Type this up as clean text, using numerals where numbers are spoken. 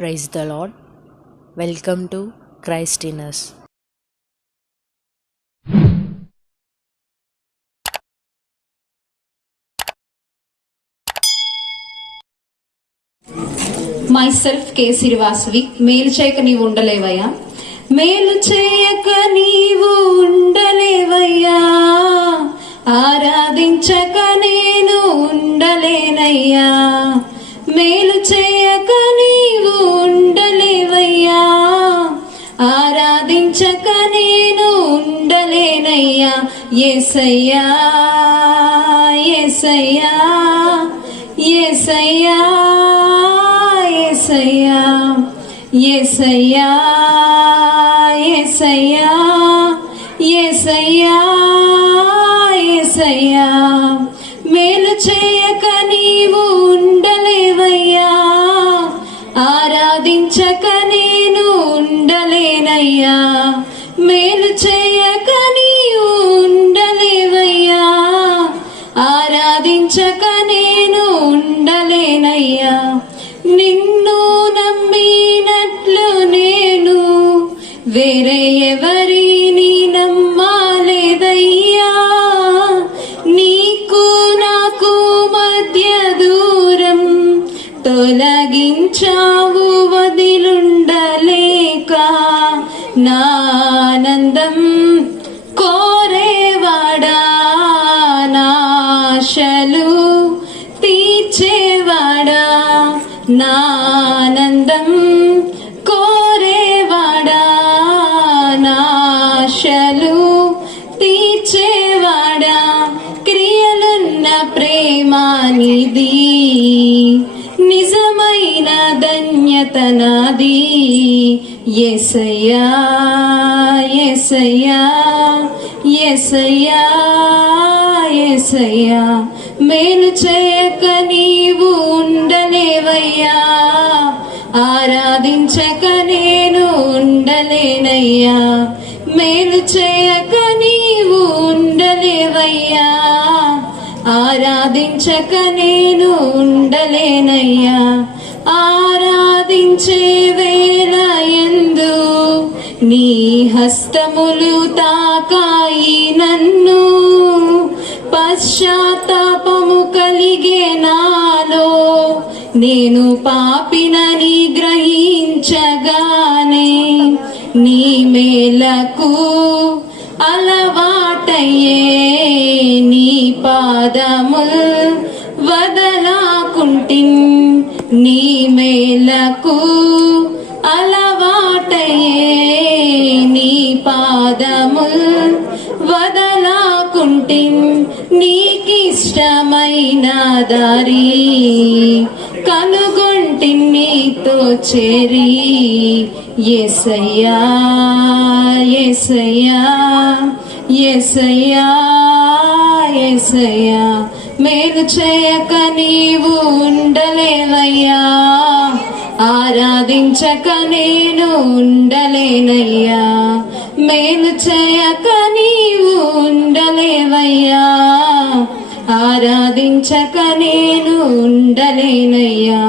Praise the Lord. Welcome to Christ in Us. Myself K. Sirivasvi, మేలు చేయక నీవు ఉండలేవయ్యా, మేలు చేయక నీవు ఉండలేవయ్యా, ఆరాధించక నేను ఉండలేనయ్యా, మేలు చేయక నీవు ఉండలేవయ్యా, ఆరాధించక నేను ఉండలేనయ్యా, యేసయ్యా యేసయ్యా యేసయ్యా యేసయ్యా యేసయ్యా యేసయ్యా యేసయ్యా మేలు చేయక నీవు ఉండలేవయ్యా, ఆరాధించక నేను ఉండలేనయ్యా, మేలు చేయక నీవు ఉండలేవయ్యా, ఆరాధించక నేను ఉండలేనయ్యా, నిన్ను నమ్మినట్లు నేను వేరే ఎవరిని నమ్మాలేదయ్యా, నీకు నాకు మధ్య దూరం తొలగించావు వదిలుండలేక, నా ఆనందం కోరేవాడా, నా ఆశలు తీర్చేవాడా, నా ఆనందం కోరేవాడా, నా ఆశలు తీర్చేవాడా, క్రియలున్న ప్రేమానిది, నిజమైన ధన్యత నాది, యేసయ్యా యేసయ్యా యేసయ్యా యేసయ్యా మేలు చేయక నీవు ఉండలేవయ్యా, ఆరాధించక నేను ఉండలేనయ్యా, మేలు చేయక నీవు ఉండలేవయ్యా, ఆరాధించక నేను ఉండలేనయ్యా, ఆరాధించే వేళ యందు నీ హస్తములు తాకాయి నన్ను, పశ్చాత్తాపము కలిగే నాలో, నేను పాపినని గ్రహించగానే నీ మేలకు అలవాటయ్యే, నీ పాదముల్ వదలాకుంటిన్, నీ మేలకు అలవాటయ్యే, నీ పాదముల్ వదలాకుంటిన్, నీకిష్టమైన దారి కనుగొంటిన్ నీతో చేరి, యేసయ్యా యేసయ్యా యేసయ్యా యేసయ్యా మేలు చేయక నీవు ఉండలేవయ్యా, ఆరాధించక నేను ఉండలేనయ్యా, మేలు చేయక నీవు ఉండలేవయ్యా, ఆరాధించక నేను ఉండలేనయ్యా.